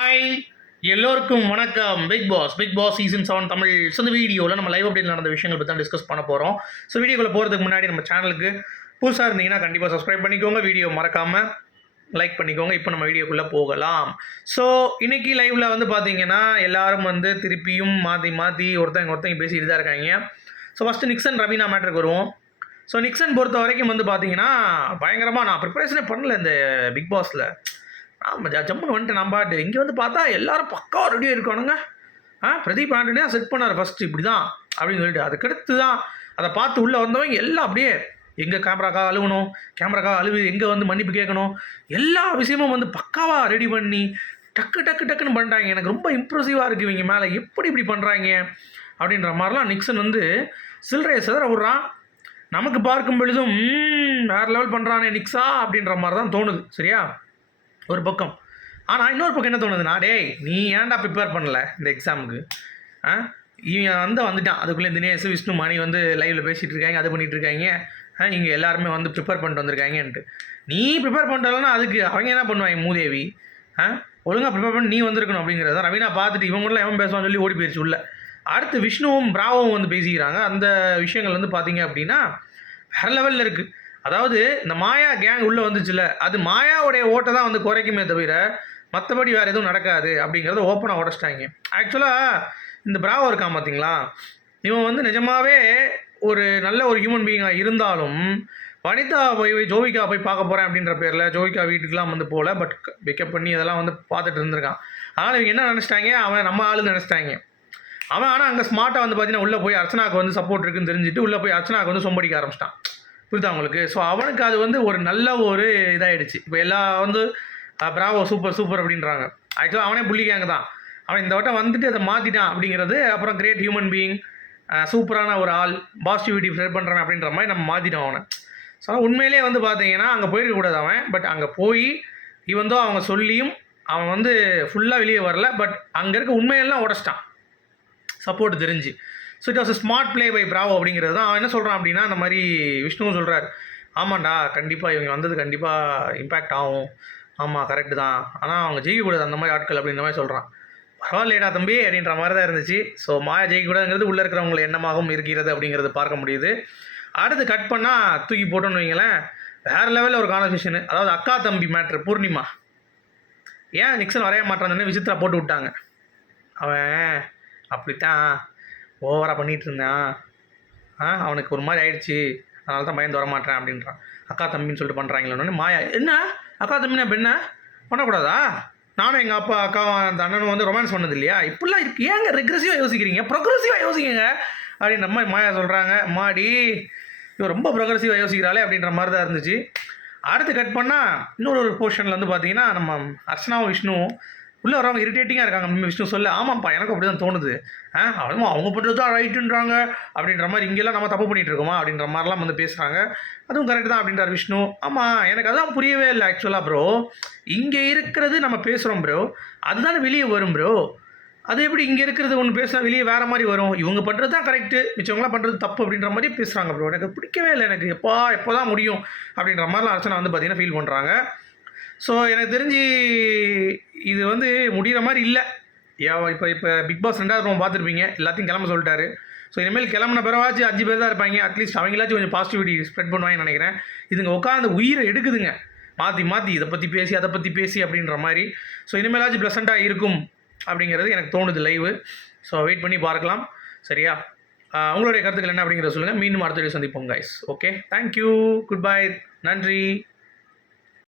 Hi எல்லோருக்கும் வணக்கம். Bigg Boss Bigg Boss season seven Tamil. So இந்த வீடியோவில் நம்ம லைவ் அப்டேட் நடந்த விஷயங்கள் பற்றி தான் டிஸ்கஸ் பண்ண போகிறோம் ஸோ வீடியோக்குள்ளே போகிறதுக்கு முன்னாடி நம்ம சேனலுக்கு புதுசாக இருந்தீங்கன்னா கண்டிப்பாக சப்ஸ்கிரைப் பண்ணிக்கோங்க. வீடியோ மறக்காமல் லைக் பண்ணிக்கோங்க. இப்போ நம்ம வீடியோக்குள்ளே போகலாம். ஸோ இன்றைக்கி லைவில் வந்து பார்த்தீங்கன்னா எல்லாரும் வந்து திருப்பியும் மாற்றி மாற்றி ஒருத்தங்க ஒருத்தங்க பேசிகிட்டு தான் இருக்காங்க. ஸோ ஃபஸ்ட்டு நிக்சன் ரவீனா மேட்ருக்கு வருவோம். ஸோ நிக்சன் பொறுத்த வரைக்கும் வந்து பார்த்தீங்கன்னா பயங்கரமாக நான் ப்ரிப்பரேஷனே பண்ணல இந்த பிக் பாஸில் ஆமாம் ஜம்முன்னு வந்துட்டு நான் பாட்டு. இங்கே வந்து பார்த்தா எல்லாரும் பக்கா ரெடியாக இருக்கானுங்க. ஆ பிரதீப் ஆண்டனே செட் பண்ணார் ஃபஸ்ட்டு இப்படி தான் அப்படின்னு சொல்லிட்டு. அதுக்கடுத்து தான் அதை பார்த்து உள்ளே வந்தவங்க எல்லாம் அப்படியே எங்கே கேமராக்காக அழுகணும் கேமராக்காக அழுவி எங்கே வந்து மன்னிப்பு கேட்கணும் எல்லா விஷயமும் வந்து பக்காவாக ரெடி பண்ணி டக்கு டக்கு டக்குன்னு பண்ணிட்டாங்க. எனக்கு ரொம்ப இம்ப்ரெசிவாக இருக்குது இவங்க மேலே. எப்படி இப்படி பண்ணுறாங்க அப்படின்ற மாதிரிலாம் நிக்சன் வந்து சில்லறையை சிதற விட்றான். நமக்கு பார்க்கும் பொழுதும் வேறு லெவல் பண்ணுறானே நிக்ஸா அப்படின்ற மாதிரி தான் தோணுது. சரியா? ஒரு பக்கம். ஆனால் இன்னொரு பக்கம் என்ன தோணுதுன்னா டேய் நீ ஏன்டா ப்ரிப்பேர் பண்ணல இந்த எக்ஸாமுக்கு ஆ? இவன் வந்து வந்துட்டான். அதுக்குள்ளே தினேஷ் விஷ்ணு மணி வந்து லைவில் பேசிகிட்டு இருக்காங்க அது பண்ணிகிட்டு இருக்காங்க. ஆ இங்கே எல்லாருமே வந்து ப்ரிப்பேர் பண்ணிட்டு வந்திருக்காங்கன்ட்டு. நீ ப்ரிப்பேர் பண்ணிட்டாலன்னா அதுக்கு அவங்க என்ன பண்ணுவாங்க மூதேவி? ஆ? ஒழுங்காக ப்ரிப்பேர் பண்ணி நீ வந்திருக்கணும் அப்படிங்கிறத ரவீனா பார்த்துட்டு இவங்க கூட எவன் பேசுவான்னு சொல்லி ஓடி போயிடுச்சு உள்ள. அடுத்து விஷ்ணுவும் பிராவும் வந்து பேசிக்கிறாங்க. அந்த விஷயங்கள் வந்து பார்த்தீங்க அப்படின்னா வேற லெவலில் இருக்குது அதாவது இந்த மாயா கேங் உள்ளே வந்துச்சுல அது மாயாவுடைய ஓட்டை தான் வந்து குறைக்குமே தவிர மற்றபடி வேறு எதுவும் நடக்காது அப்படிங்கிறத ஓப்பனாக உடச்சிட்டாங்க. ஆக்சுவலாக இந்த பிராவோ இருக்கான் பார்த்தீங்களா இவன் வந்து நிஜமாகவே ஒரு நல்ல ஒரு ஹியூமன் பீயிங்காக இருந்தாலும் வனிதா போய் ஜோவிகா போய் பார்க்க போகிறேன் அப்படின்ற பேரில் ஜோவிகா வீட்டுக்கெலாம் வந்து போகல பட் பிக்கப் பண்ணி அதெல்லாம் வந்து பார்த்துட்டு இருந்திருக்கான். அதனால் இவங்க என்ன நினச்சிட்டாங்க? அவன் நம்ம ஆளுன்னு நினச்சிட்டாங்க. அவன் ஆனால் அங்கே ஸ்மார்ட்டாக வந்து பார்த்தீங்கன்னா உள்ளே போய் அர்ச்சனாவுக்கு வந்து சப்போர்ட் இருக்குன்னு தெரிஞ்சுட்டு உள்ளே போய் அர்ச்சனாவுக்கு வந்து சொம்படிக்க ஆரம்பிச்சிட்டான். புரியுதா உங்களுக்கு? ஸோ அவனுக்கு அது வந்து ஒரு நல்ல ஒரு இதாகிடுச்சு இப்போ எல்லா வந்து பிராவோ சூப்பர் சூப்பர் அப்படின்றாங்க. ஆக்சுவலாக அவனே புள்ளிக்காங்க தான். அவன் இந்த வட்டம் வந்துட்டு அதை மாற்றிட்டான் அப்படிங்கிறது அப்புறம் கிரேட் ஹியூமன் பீயிங் சூப்பரான ஒரு ஆள் பாசிட்டிவிட்டி ஸ்ப்ரெட் பண்ணுறவன் அப்படின்ற மாதிரி நம்ம மாற்றிட்டோம் அவனை. ஸோ உண்மையிலே வந்து பார்த்தீங்கன்னா அங்கே போயிருக்கக்கூடாது அவன். பட் அங்கே போய் இவன் தான் அவங்க சொல்லியும் அவன் வந்து ஃபுல்லாக வெளியே வரல பட் அங்கே இருக்க உண்மையெல்லாம் உடச்சிட்டான். சப்போர்ட் தெரிஞ்சு. So it was smart play by Bravo அப்படிங்கிறது தான். அவன் என்ன சொல்கிறான் அப்படின்னா அந்த மாதிரி விஷ்ணுவும் சொல்கிறார் ஆமாண்டா கண்டிப்பாக இவங்க வந்தது கண்டிப்பாக இம்பேக்ட் ஆகும். ஆமாம் கரெக்டு தான். ஆனால் அவங்க ஜெயிக்கக்கூடாது அந்த மாதிரி ஆட்கள் அப்படின்ற மாதிரி சொல்கிறான் பரவாயில்லையடா தம்பி அப்படின்ற மாதிரி தான் இருந்துச்சு. ஸோ மாயா ஜெயிக்கக்கூடாதுங்கிறது உள்ளே இருக்கிறவங்களை எண்ணமாகவும் இருக்கிறது அப்படிங்கிறது பார்க்க முடியுது. அடுத்து கட் பண்ணால் தூக்கி போட்டோன்னு வைங்களேன். வேறு லெவலில் ஒரு கான்வர்சேஷனு அதாவது அக்கா தம்பி மேட்ரு பூர்ணிமா. ஏன் நிக்சன் வரைய மாட்டான்னு விசித்ரா போட்டு விட்டாங்க. அவன் அப்படித்தான். ஓவராக பண்ணிகிட்டு இருந்தான் ஆ அவனுக்கு ஒரு மாதிரி ஆயிடுச்சு. அதனால தான் பயந்து வரமாட்டேன் அப்படின்றான். அக்கா தம்பின்னு சொல்லிட்டு பண்ணுறாங்களே மாயா என்ன? அக்கா தம்பினா இப்ப என்ன? பண்ணக்கூடாதா? நானும் எங்கள் அப்பா அக்காவும் அந்த அண்ணனும் வந்து ரொமான்ஸ் பண்ணது இல்லையா? இப்படிலாம் இருக்கு. ஏங்க ரெக்ரெசிவாக யோசிக்கிறீங்க? ப்ரொக்ரெசிவாக யோசிக்கங்க அப்படின்ற மாதிரி மாயா சொல்கிறாங்க மாடி இவன் ரொம்ப ப்ரொக்ரெசிவாக யோசிக்கிறாளே அப்படின்ற மாதிரி தான் இருந்துச்சு. அடுத்து கட் பண்ணால் இன்னொரு ஒரு போர்ஷனில் வந்து பார்த்தீங்கன்னா நம்ம அர்ச்சனாவும் விஷ்ணுவும் உள்ளே வரவங்க இரிட்டேட்டிங்காக இருக்காங்க. விஷ்ணு சொல்ல ஆமாம்ப்பா எனக்கும் அப்படி தான் தோணுது. ஆ அவங்க அவங்க பண்ணுறது தான் ரைட்டுன்றாங்க அப்படின்ற மாதிரி இங்கெல்லாம் நம்ம தப்பு பண்ணிகிட்டு இருக்கோமா அப்படின்ற மாதிரிலாம் வந்து பேசுகிறாங்க அதுவும் கரெக்ட் தான் அப்படின்றார் விஷ்ணு. ஆமாம் எனக்கு அதெல்லாம் புரியவே இல்லை ஆக்சுவலாக ப்ரோ இங்கே இருக்கிறது நம்ம பேசுகிறோம் ப்ரோ அதுதான் வெளியே வரும் ப்ரோ அது எப்படி இங்கே இருக்கிறது ஒன்று பேசினா வெளியே வேறு மாதிரி வரும்? இவங்க பண்ணுறது தான் கரெக்டு மிச்சவங்களாம் பண்ணுறது தப்பு அப்படின்ற மாதிரி பேசுகிறாங்க ப்ரோ எனக்கு பிடிக்கவே இல்லை. எனக்கு எப்போ எப்போ தான் முடியும் அப்படின்ற மாதிரிலாம் அர்ச்சனா வந்து பார்த்தீங்கன்னா ஃபீல் பண்ணுறாங்க ஸோ எனக்கு தெரிஞ்சு இது வந்து முடிகிற மாதிரி இல்லை. இப்போ இப்போ பிக் பாஸ் ரெண்டாவது ரூம் பார்த்துருப்பீங்க. எல்லாத்தையும் கிளம்ப சொல்லிட்டாரு. ஸோ இனிமேல் கிளம்புன பிறவாச்சும் அஞ்சு பேர் தான் இருப்பாங்க. அட்லீஸ்ட் அவங்களாச்சும் கொஞ்சம் பாசிட்டிவிட்டி ஸ்ப்ரெட் பண்ணுவாங்கன்னு நினைக்கிறேன். இதுங்க உட்காந்து உயிரை எடுக்குதுங்க. மாற்றி மாற்றி இதை பற்றி பேசி அதை பற்றி பேசி அப்படின்ற மாதிரி. ஸோ இனிமேலாச்சும் ப்ளசண்ட்டாக இருக்கும் அப்படிங்கிறது எனக்கு தோணுது லைவு ஸோ வெயிட் பண்ணி பார்க்கலாம். சரியா? உங்களுடைய கருத்துக்கள் என்ன அப்படிங்கிறத சொல்லுங்கள் மீண்டும் அடுத்த வீடியோ சந்திப்போம் guys okay thank you good bye நன்றி.